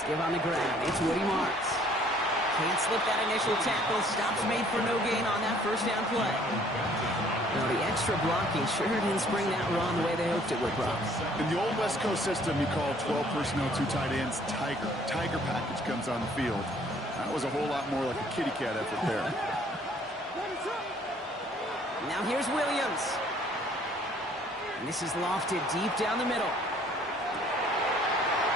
First give on the ground. It's Woody Marks. Can't slip that initial tackle. Stops made for no gain on that first down play. Now, the extra blocking sure didn't spring that run the way they hoped it would, Rob. In the old West Coast system, you call 12 personnel, 2 tight ends, Tiger. Tiger package comes on the field. That was a whole lot more like a kitty cat effort there. Now here's Williams. And this is lofted deep down the middle.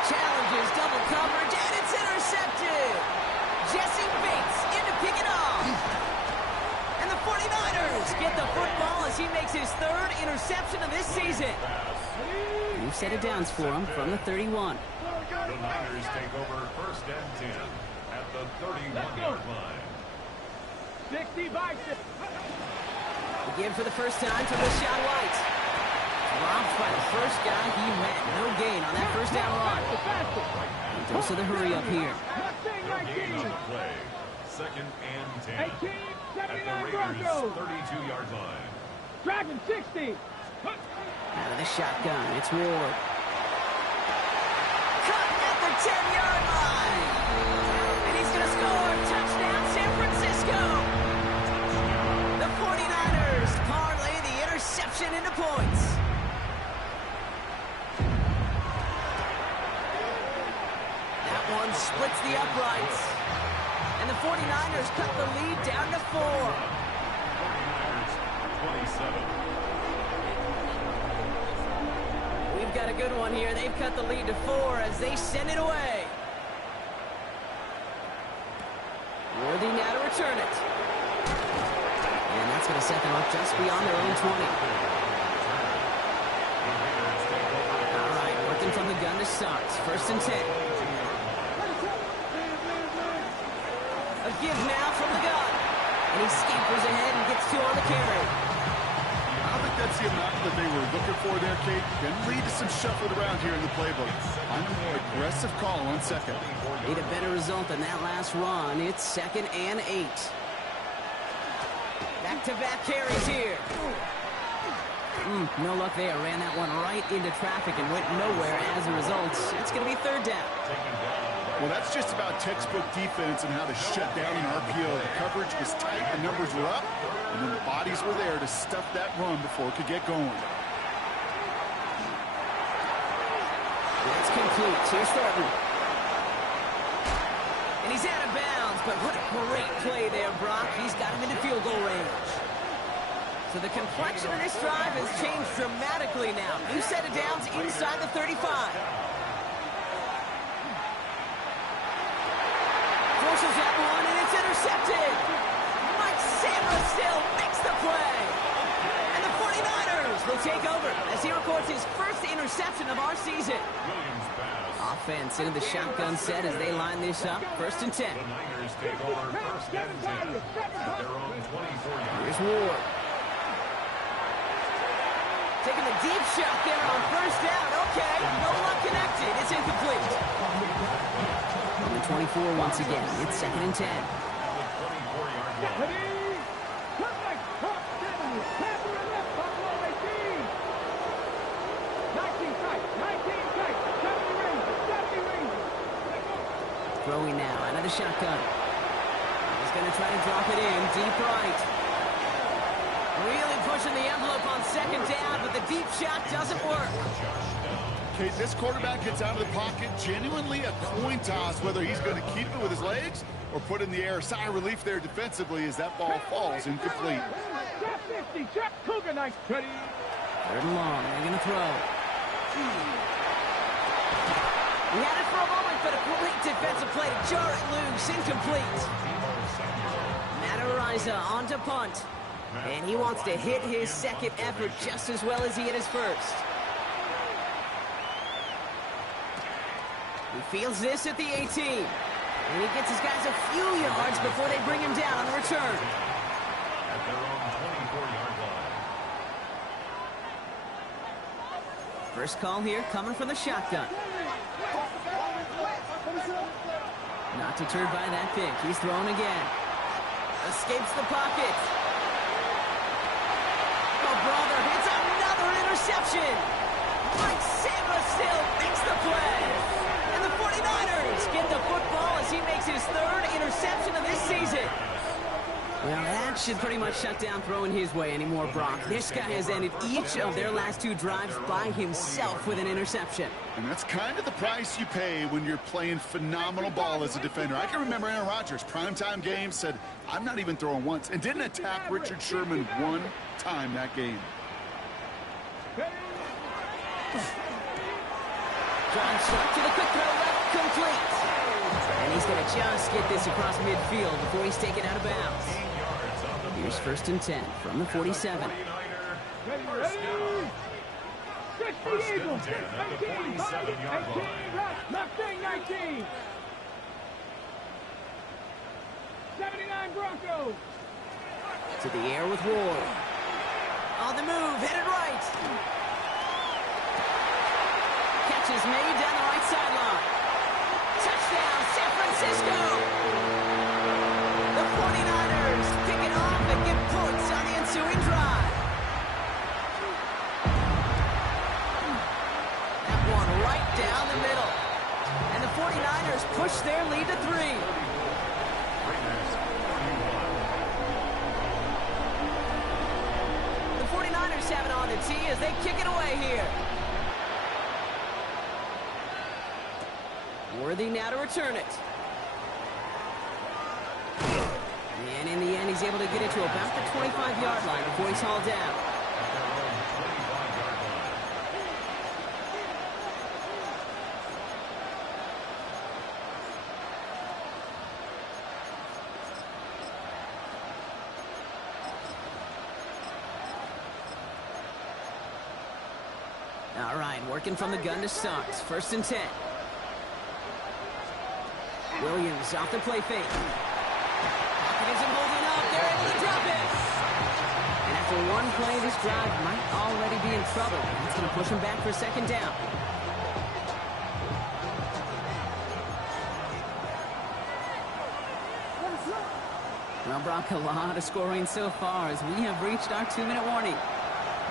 Challenges, double coverage, and it's intercepted. Jesse Bates in to pick it off. And the 49ers get the football as he makes his 3rd interception of this season. New set of downs for him from the 31. The Niners take over 1st and 10 at the 31-yard line. 60 by 6. Again for the first time to Rashad White. Dropped by the first guy he met. No gain on that first down run. And dose of the hurry up here. Gain on the play. 2nd and 10 at the Raiders' 32-yard line. Dragon 60. Out of the shotgun, it's Ward. Cut at the 10-yard line. And he's going to score. Touchdown, San Francisco. The 49ers parlay the interception into points. That one splits the uprights. And the 49ers cut the lead down to 4. 27. We've got a good one here. They've cut the lead to 4 as they send it away. Worthy now to return it. And that's going to set them up just beyond their own 20. All right, working from the gun to start. 1st and 10. A give now from the gun. And he scampers ahead and gets 2 on the carry. I don't think that's the amount that they were looking for there, Kate. Can lead to some shuffling around here in the playbook. I'm a more aggressive call on 2nd. Need a better result than that last run. It's 2nd and 8. Back-to-back carries here. No luck there. Ran that one right into traffic and went nowhere as a result. It's going to be 3rd down. Well, that's just about textbook defense and how to shut down an RPO. The coverage was tight, the numbers were up, and then the bodies were there to stuff that run before it could get going. That's complete. Here's Thornton. And he's out of bounds, but what a great play there, Brock. He's got him into field goal range. So the complexion of this drive has changed dramatically now. New set of downs inside the 35. Forces that one, and it's intercepted. Mike Sainristil makes the play. And the 49ers will take over as he records his 1st interception of our season. Williams pass. Offense into the shotgun set as they line this up. 1st and 10. The Niners take over 1st and 10 at their own 24-yard. Here's Ward. Taking the deep shot there on 1st down. Okay, no luck connected. It's incomplete. On the 24 once again. It's 2nd and 10. 24-yard line. Throwing now out of the shotgun. He's going to try to drop it in deep right. Really pushing the envelope on 2nd down, but the deep shot doesn't work. Okay, this quarterback gets out of the pocket, genuinely a coin toss whether he's going to keep it with his legs or put it in the air. Sigh of relief there defensively as that ball falls incomplete. 50, Jeff Cougar, nice teddy. 3rd and long, they're going to throw. He had it for a moment, but a great defensive play to jar it loose, incomplete. Matt Araiza on to punt. And he wants to hit his 2nd effort just as well as he hit his 1st. He fields this at the 18. And he gets his guys a few yards before they bring him down on the return. At their own 24-yard line. First call here coming from the shotgun. Not deterred by that pick. He's thrown again. Escapes the pocket. Oh, brother, it's another interception. Mike Sainristil makes the play. And the 49ers 49ers get the football as he makes his third interception of this season. Well, that should pretty much shut down throwing his way anymore, Brock. This guy has ended each of their last 2 drives by himself with an interception. And that's kind of the price you pay when you're playing phenomenal ball as a defender. I can remember Aaron Rodgers, primetime game, said, I'm not even throwing once, and didn't attack Richard Sherman one time that game. John Sharp to the quick throw left, complete. And he's going to just get this across midfield before he's taken out of bounds. Here's 1st and 10 from the 47. Ready. 60 Eagles. 18, 18, left wing, 19. 79 Broncos. To the air with Ward. On the move, headed right. Catch is made down the right sideline. Touchdown, San Francisco. The 49ers pick it off and get points on the ensuing drive. That one right down the middle. And the 49ers push their lead to 3. The 49ers have it on the tee as they kick it away here. Worthy now to return it. And in the end, he's able to get it to about the 25-yard line before he's hauled down. All right, working from the gun to start. 1st and 10. Williams off the play fake. Pocket isn't holding up. They're able to drop it. And after one play, this drive might already be in trouble. It's going to push him back for 2nd down. Well, Brock, a lot of scoring so far as we have reached our 2-minute warning.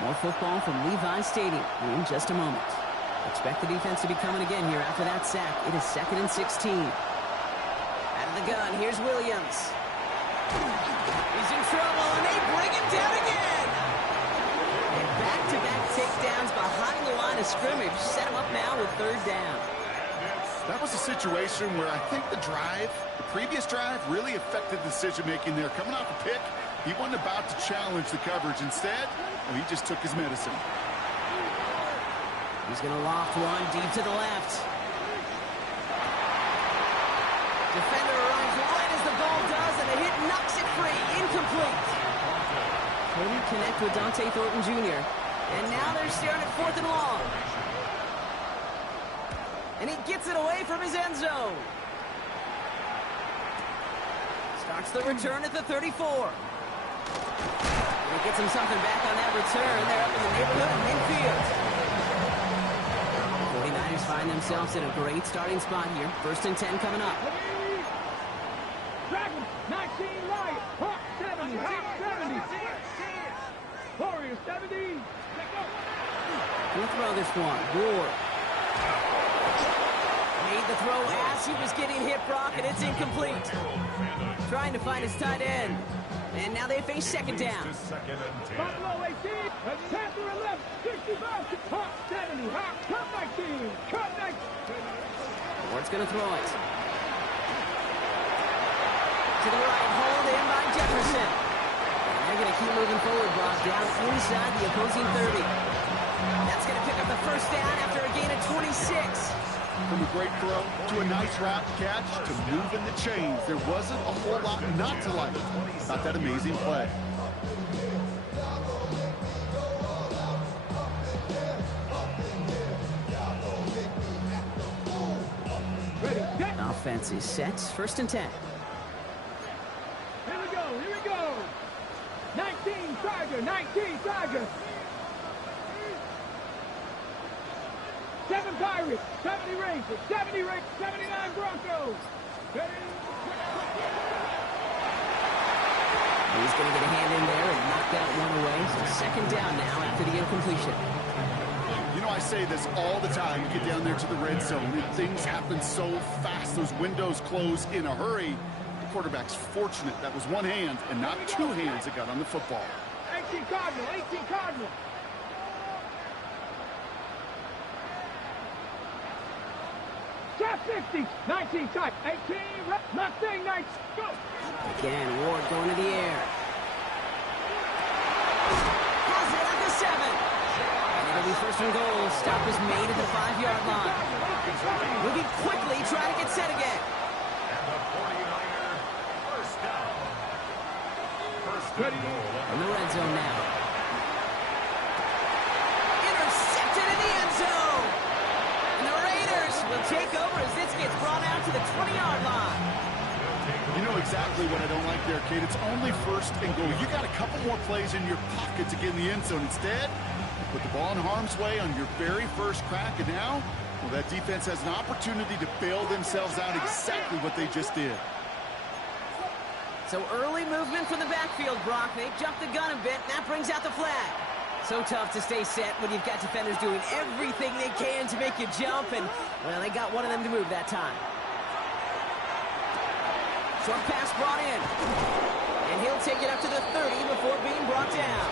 More football from Levi Stadium in just a moment. Expect the defense to be coming again here after that sack. It is 2nd and 16. Out of the gun, here's Williams. He's in trouble, and they bring him down again. And back-to-back takedowns behind the line of scrimmage set him up now with 3rd down. That was a situation where I think the previous drive, really affected decision-making there. Coming off a pick, he wasn't about to challenge the coverage. Instead, he just took his medicine. He's going to loft one deep to the left. Defender arrives right as the ball does, and the hit knocks it free. Incomplete. Couldn't connect with Dante Thornton Jr. And now they're staring at 4th and long. And he gets it away from his end zone. Starts the return at the 34. And he gets him something back on that return. They're up in the neighborhood of midfield. 49ers find themselves in a great starting spot here. 1st and 10 coming up. Dragons, 19 right. Hawk 70. Hawk 70. Warriors 70. He'll throw this one. Ward. Made the throw as he was getting hit, Brock, and it's incomplete. Trying to find his tight end. And now they face 2nd down. Buffalo 18. Panther 11. 65. Hawk 70. Hawk, cut 19. Cut 19. Ward's going to throw it. To the right, hold in by Jefferson. And they're going to keep moving forward, Brock, down inside the opposing 30. That's going to pick up the 1st down after a gain of 26. From a great throw to a nice route catch to moving the chains. There wasn't a whole lot not to like about that amazing play. Offense is set. 1st and 10. Here we go. Here we go. 19 Tiger. 19 Tiger. 7 Pirates. 70 Rangers. 70 Rangers. 79 Broncos. He's going to get a hand in there and knock that one away. So 2nd down now after the incompletion. You know, I say this all the time. You get down there to the red zone, and things happen so fast. Those windows close in a hurry. The quarterback's fortunate that was one hand and not two hands that got on the football. 18 Cardinal, 18 Cardinal. Shot 60, 19 tight, 18, Mustang Knights, go. Again, Ward going to the air. Has it at the 7. And it'll be first and goal. Stop is made at the 5-yard line. Moving quickly, trying to get set again. And the 49er first down. First and goal. In the red zone now. Intercepted in the end zone. And the Raiders will take over as this gets brought out to the 20-yard line. You know exactly what I don't like there, Kate. It's only first and goal. You got a couple more plays in your pocket to get in the end zone. Instead, you put the ball in harm's way on your very first crack, and now, well, that defense has an opportunity to bail themselves out exactly what they just did. So early movement from the backfield, Brock. They jumped the gun a bit, and that brings out the flag. So tough to stay set when you've got defenders doing everything they can to make you jump, and, well, they got one of them to move that time. Short pass brought in. And he'll take it up to the 30 before being brought down.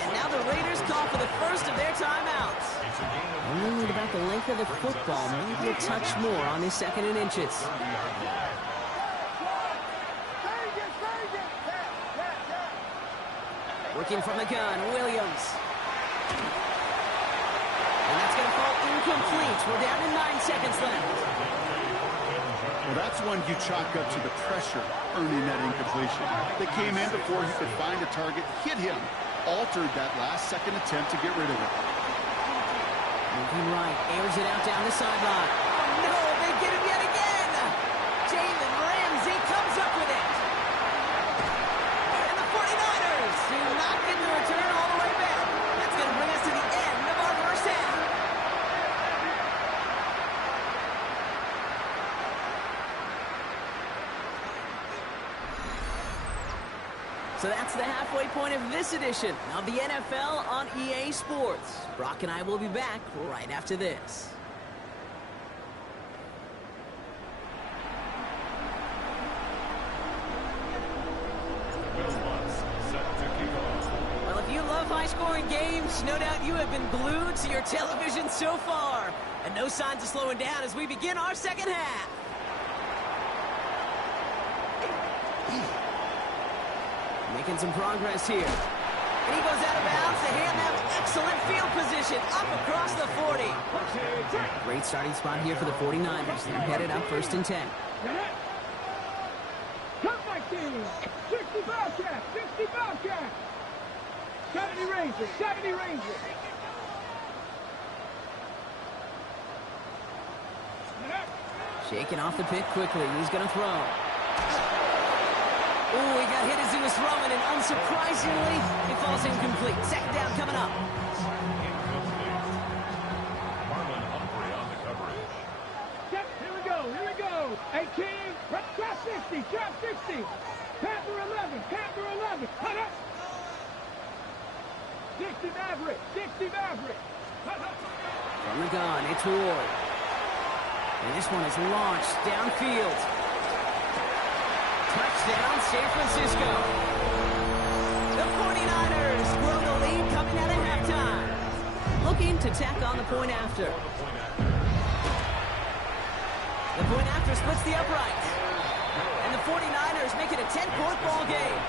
And now the Raiders call for the first of their timeouts. Worried about the length of the football. Maybe a touch more on his 2nd and inches. Working from the gun, Williams. And that's going to fall incomplete. We're down to 9 seconds left. Well, that's one you chalk up to the pressure earning that incompletion. They came in before he could find a target, hit him, altered that last-second attempt to get rid of it. Moving right, airs it out down the sideline. Oh, no, they get him yet again! Jalen Ramsey comes up with it. And the 49ers do not get the return all the way back. That's going to bring us to the end of our first half. So that's the halfway point of this edition of the NFL on EA Sports. Brock and I will be back right after this. Well, if you love high-scoring games, no doubt you have been glued to your television so far. And no signs of slowing down as we begin our second half. Making some progress here. And he goes out of bounds to hand them excellent field position up across the 40. Great starting spot here for the 49ers. They're headed up 1st and 10. Come back team. 60 Bobcat, 60 Bobcat. 70 Rangers, 70 Rangers. Shaking off the pick quickly. He's going to throw. Oh, he got hit as he was throwing, and unsurprisingly, it falls incomplete. 2nd down coming up. Marlon Humphrey on the coverage. Yep, here we go, here we go. 18, drop 60, drop 60. Panther 11, Panther 11. Hut up. 60 Maverick, 60 Maverick. Hut up. From the gun, it's Ward. And this one is launched downfield. Touchdown, San Francisco. The 49ers grow the lead coming out of halftime. Looking to tack on the point after. The point after splits the upright. And the 49ers make it a 10-point ball game.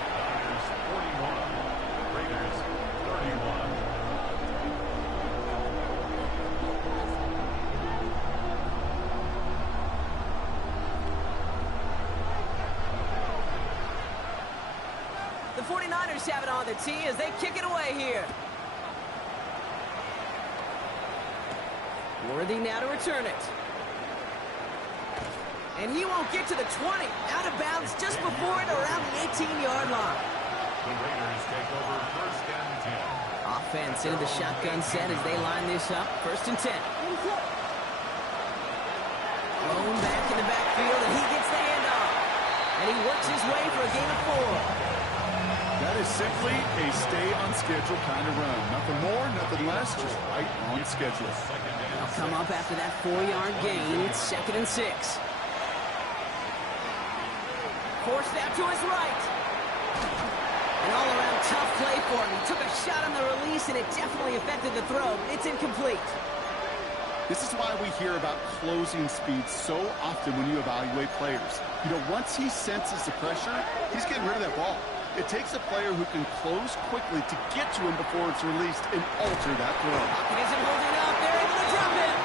Raiders 31. The 49ers have it on the tee as they kick it away here. Worthy now to return it. And he won't get to the 20. Out of bounds just before it around the 18-yard line. The Raiders take over 1st and 10. Offense into the shotgun set as they line this up. 1st and 10. Thrown back in the backfield, and he gets the handoff. And he works his way for a gain of 4. That is simply a stay-on-schedule kind of run. Nothing more, nothing less, just right on schedule. They'll come up after that 4-yard gain. It's 2nd and 6. Forced out to his right. An all-around tough play for him. He took a shot on the release, and it definitely affected the throw. It's incomplete. This is why we hear about closing speed so often when you evaluate players. You know, once he senses the pressure, he's getting rid of that ball. It takes a player who can close quickly to get to him before it's released and alter that throw. He isn't holding up. They're able to drop him.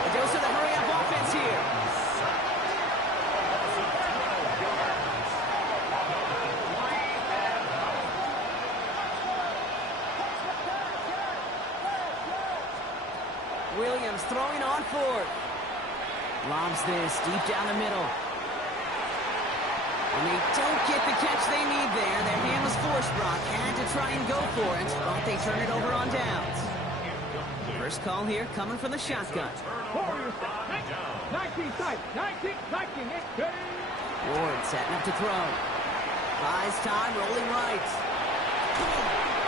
A dose of the hurry-up offense here. Williams throwing on 4th. Lobs this deep down the middle. And they don't get the catch they need there. Their hand was forced, Brock. Had to try and go for it, but they turn it over on downs. First call here coming from the shotgun. 19 tight. 19. Ward setting up to throw. Buys time, rolling right.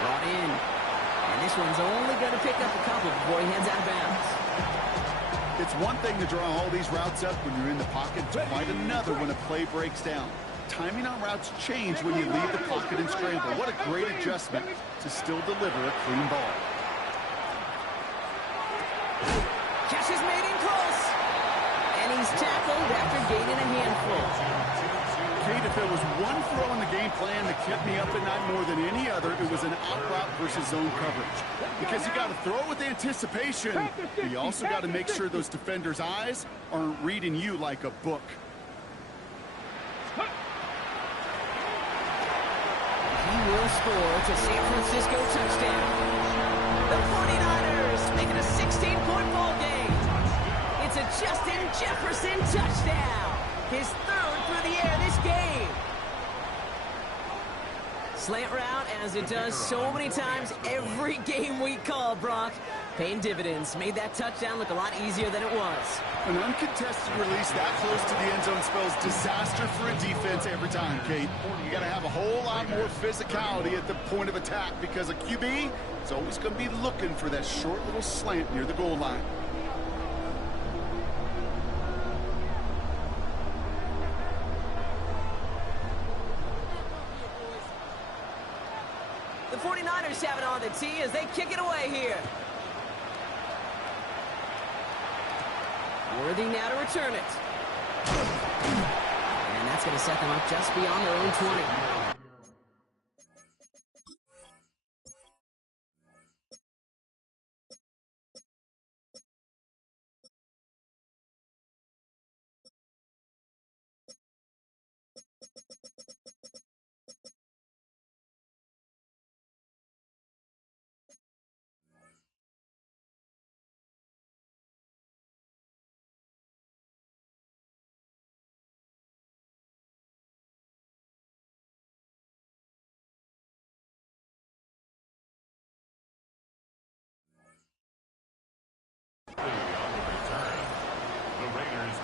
Brought in. And this one's only going to pick up a couple before he heads out of bounds. It's one thing to draw all these routes up when you're in the pocket. It's quite another when a play breaks down. Timing on routes change when you leave the pocket and scramble. What a great adjustment to still deliver a clean ball. Catch is made in close. And he's tackled after gaining a handful. Kate, if there was one throw in the game plan that kept me up at night more than any other, it was an out route versus zone coverage. Because you got to throw with anticipation, but you also got to make sure those defenders' eyes aren't reading you like a book. He will score. It's a San Francisco touchdown. The 49ers making a 16-point ball game. It's a Justin Jefferson touchdown. His 3rd through the air this game. Slant route, as it does so many times every game we call, Brock. Paying dividends. Made that touchdown look a lot easier than it was. An uncontested release that close to the end zone spells disaster for a defense every time, Kate. You got to have a whole lot more physicality at the point of attack because a QB is always going to be looking for that short little slant near the goal line. The 49ers have it on the tee as they kick it away here. Worthy now to return it. And that's going to set them up just beyond their own 20.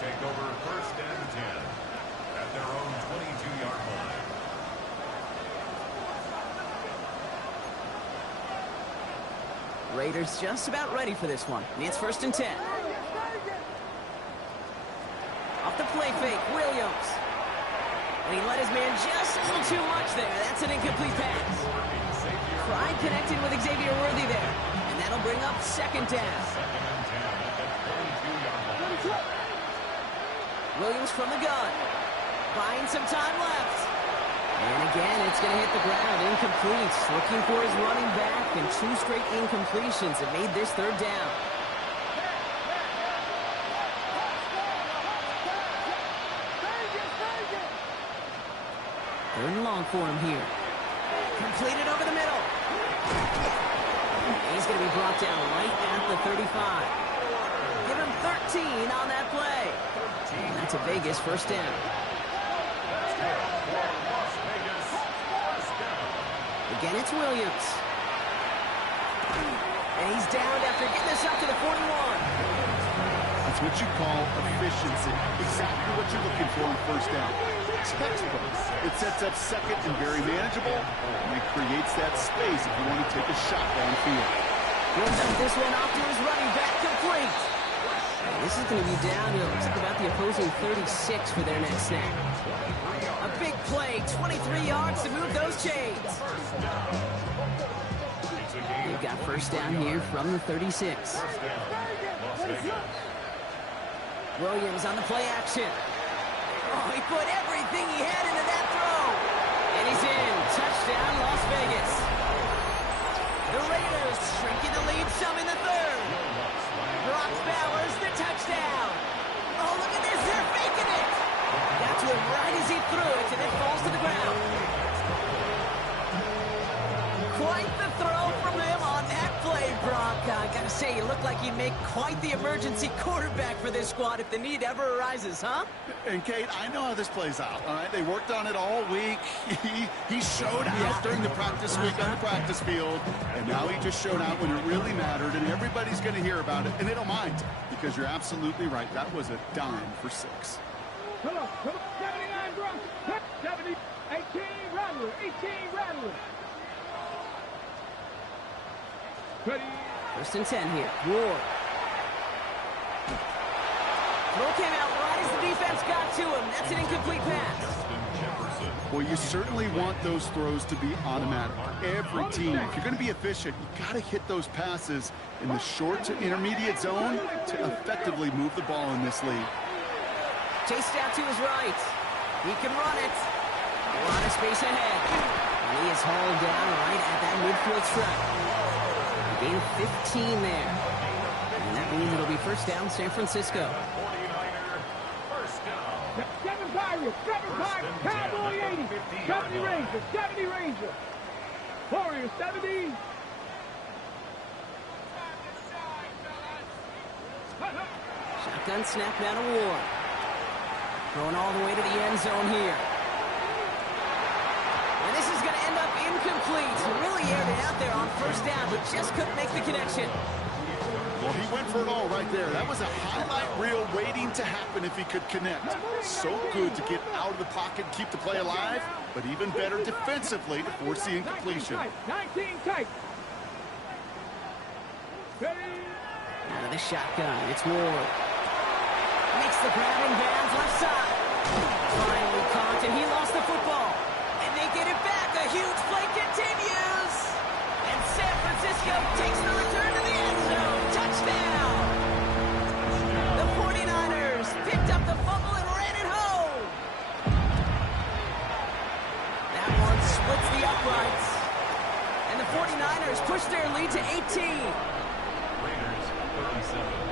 Take over 1st and 10 at their own 22-yard line. Raiders just about ready for this one. It's 1st and 10. Off the play fake, Williams. And he let his man just a little too much there. That's an incomplete pass. Tried connecting with Xavier Worthy there. And that'll bring up 2nd down. 2nd and 10 at the 22-yard line. Williams from the gun. Buying some time left. And again, it's going to hit the ground. Incomplete. Looking for his running back, and 2 straight incompletions have made this 3rd down. 3rd and long for him here. Completed over the middle. He's going to be brought down right at the 35. Give him 13 on that play. And that's a Vegas 1st down. Again, it's Williams. And he's down after getting this up to the 41. That's what you call efficiency. Exactly what you're looking for on 1st down. textbook. It sets up second and very manageable, and it creates that space if you want to take a shot downfield. Brings up this one off to his running back, complete. This is going to be downhill. Looks like about the opposing 36 for their next snap. A big play, 23 yards to move those chains. They've got first down here from the 36. Williams on the play action. Oh, he put everything he had into that throw. And he's in. Touchdown, Las Vegas. The Raiders shrinking the lead some in the third. Brock Bowers, the touchdown. Oh, look at this. They're faking it. Got to him right as he threw it, and it falls to the ground. Quite the throw from him on that play, Brock. I got to say, you look like you make quite the emergency quarterback for this squad if the need ever arises, huh? And, Kate, I know how this plays out, all right? They worked on it all week. He showed out during the practice week on the practice field, and now he just showed out when it really mattered, and everybody's going to hear about it, and they don't mind, because you're absolutely right. That was a dime for 6. Come on, 79 Broncos, 70, 18 Rattler, 18 Rattler. Ready. First and 10 here. Ward. Throw came out right as the defense got to him. That's an incomplete pass. Well, you certainly want those throws to be automatic. Every team, if you're going to be efficient, you got to hit those passes in the short to intermediate zone to effectively move the ball in this league. Chased out to his right. He can run it. A lot of space ahead. And he is hauled down right at that midfield stripe. Gain of 15 there. And that means it'll be first down San Francisco. 7 Pirates, 7 Pirates, Cowboy 80, 70 Ranger, 70 Ranger. Warriors 70. Shotgun snap down to Ward. Going all the way to the end zone here. And this is going to end up incomplete. He really aired it out there on first down, but just couldn't make the connection. Well, he went for it all right there. That was a highlight reel waiting to happen if he could connect. So good to get out of the pocket, keep the play alive, but even better defensively to force the incompletion. 19 tight. Out of the shotgun, it's Ward. Makes the grabbing bounds left side. Finally caught, and he lost the football. And they get it back. A huge play continues. And San Francisco takes the return to the end zone. Touchdown. The 49ers picked up the fumble and ran it home. That one splits the uprights. And the 49ers push their lead to 18. Raiders 37.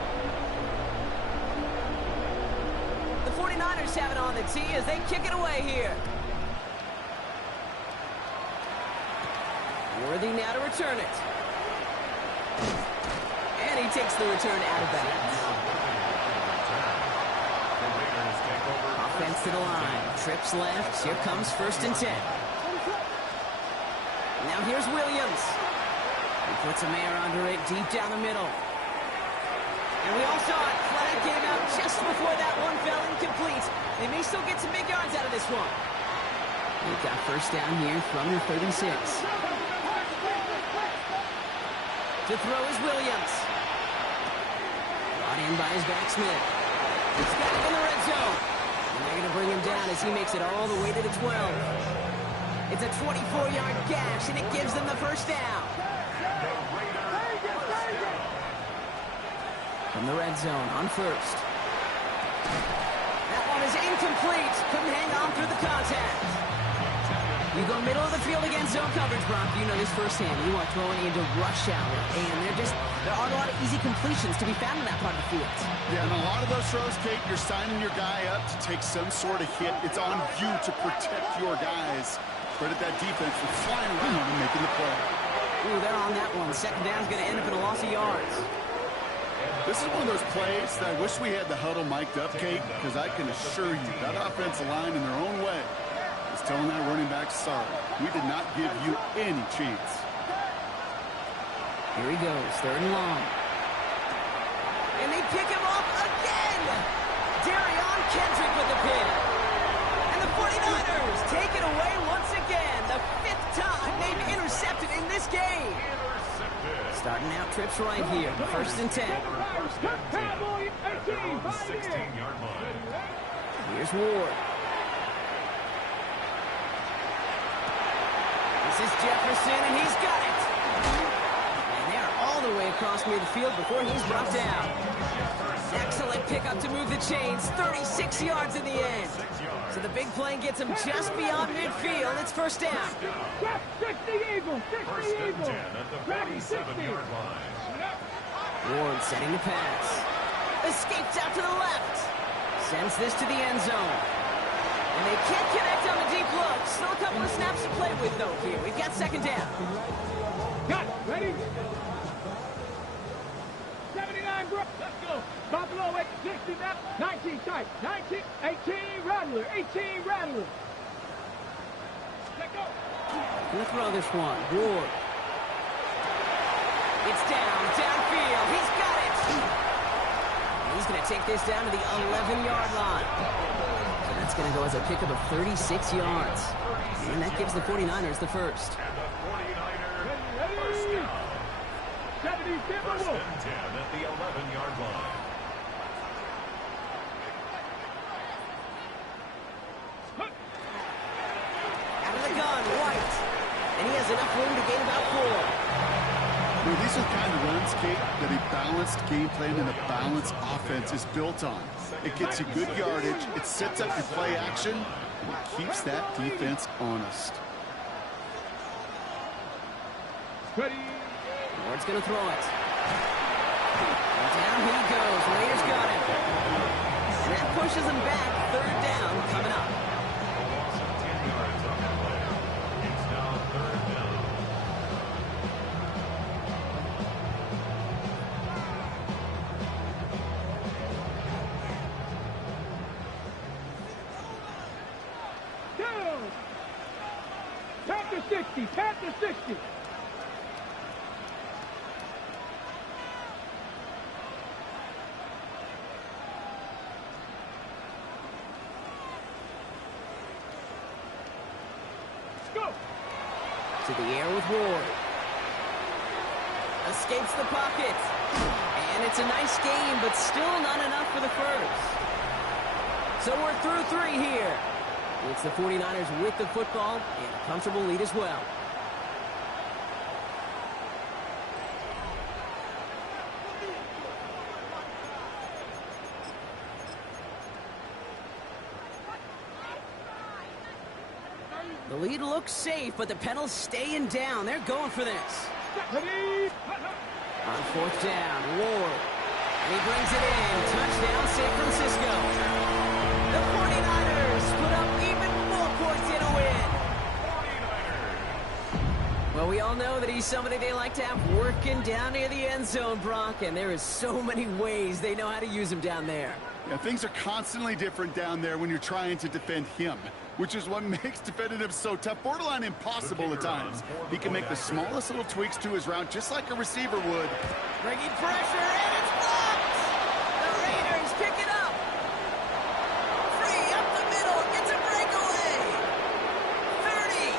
The 49ers have it on the tee as they kick it away here. Worthy now to return it. And he takes the return out of bounds. Offense to the line. Trips left. Here comes first and 10. Now here's Williams. He puts a man under it deep down the middle. And we all saw it. Flag came out just before that one fell incomplete. They may still get some big yards out of this one. They've got first down here from the 36. To throw is Williams. Brought in by his back Smith. He's got it in the red zone. And they're going to bring him down as he makes it all the way to the 12. It's a 24-yard gash, and it gives them the first down. From the red zone on first. That one is incomplete. Couldn't hang on through the contact. You go middle of the field against zone coverage, Brock. You know this firsthand. You are throwing into rush hour, and there aren't a lot of easy completions to be found in that part of the field. Yeah, and a lot of those throws, Kate, you're signing your guy up to take some sort of hit. It's on you to protect your guys. Credit that defense for flying around and making the play. Ooh, they're on that one. Second down's going to end up in a loss of yards. This is one of those plays that I wish we had the huddle mic'd up, Kate, because I can assure you that offensive line in their own way is telling that running back, sorry, we did not give you any chance. Here he goes, third and long. And they pick him up again! Darion Kendrick with the pin. And And the 49ers take it away once again. The 5th time they've intercepted in this game. Starting out trips right here. 1st and 10. Cowboys, 18, 16-yard line. Here's Ward. This is Jefferson, and he's got it. And they're all the way across midfield before he's brought down. Excellent pickup to move the chains. 36 yards in the end. So the big play gets him just beyond midfield. It's 1st down. 60 Eagles, 60 Eagles. At the 47-yard line. Ward setting the pass. Escapes out to the left. Sends this to the end zone. And they can't connect on the deep look. Still a couple of snaps to play with, though, here. We've got 2nd down. Got it. Ready? 79, bro. Let's go. Buffalo 60, 19 tight. 19, 18, Rattler. 18, Rattler. Let's go. Gonna throw this one. Ward. It's downfield. He's got it. And he's gonna take this down to the 11-yard line. So that's gonna go as a pickup of 36 yards. And that gives the 49ers the first. And the 49ers first down. 70, 1st and 10 at the 11-yard line. Out of the gun, White. And he has enough room to gain about 4. Well, these are the kind of runs, Kate, that a balanced game plan and a balanced offense is built on. It gets you good yardage, it sets up your play action, and it keeps that defense honest. Ready? Ward's gonna throw it. And down he goes. Raiders got him. And that pushes him back. 3rd down coming up. Loss of 10 yards on the play. It's now 3rd down. Down. Panther 60, Panther 60. Go. To the air with Ward. Escapes the pocket. And it's a nice game, but still not enough for the first. So we're through 3 here. It's the 49ers with the football and a comfortable lead as well. The lead looks safe, but the Penals staying down. They're going for this. Ready? On 4th down, Ward. And he brings it in. Touchdown, San Francisco. The 49ers put up even more points in a win. 49ers. Well, we all know that he's somebody they like to have working down near the end zone, Brock, and there is so many ways they know how to use him down there. Yeah, things are constantly different down there when you're trying to defend him, which is what makes defending him so tough, borderline impossible at times. He can make the smallest little tweaks to his route, just like a receiver would. Bringing pressure, and it's blocked! The Raiders pick it up. Free up the middle, it's a breakaway. 30.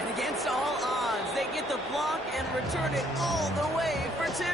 And against all odds, they get the block and return it all the way for 2.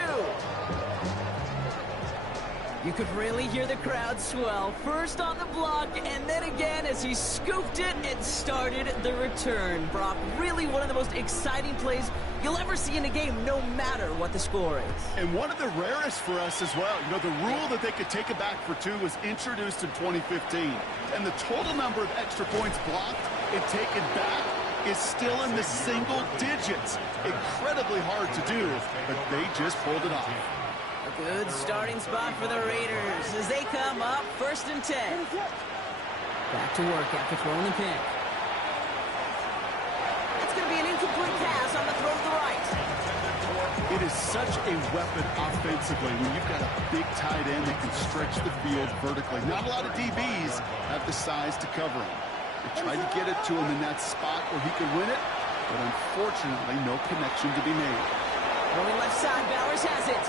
You could really hear the crowd swell, first on the block, and then again as he scooped it and started the return. Brock, really one of the most exciting plays you'll ever see in a game, no matter what the score is. And one of the rarest for us as well. You know, the rule that they could take it back for 2 was introduced in 2015. And the total number of extra points blocked and taken back is still in the single digits. Incredibly hard to do, but they just pulled it off. A good starting spot for the Raiders as they come up 1st and 10. Back to work after throwing the pick. That's going to be an incomplete pass on the throw to the right. It is such a weapon offensively when you've got a big tight end that can stretch the field vertically. Not a lot of DBs have the size to cover him. They tried to get it to him in that spot where he could win it, but unfortunately no connection to be made. Going left side, Bowers has it.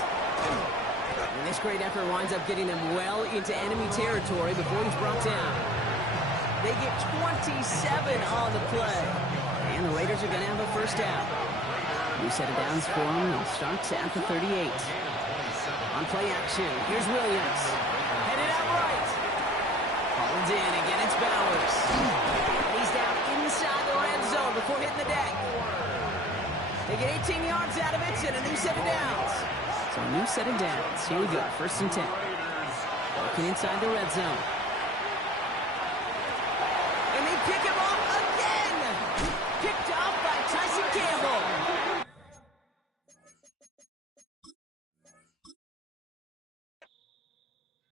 And this great effort winds up getting them well into enemy territory before he's brought down. They get 27 on the play. And the Raiders are going to have a first down. New set of downs for them. It starts at the 38. On play action, here's Williams. Headed out right. Hauled in, again it's Bowers. And he's down inside the red zone before hitting the deck. They get 18 yards out of it and a new set of downs. So a new set of downs. Here we go, 1st and 10. Working inside the red zone. And they pick him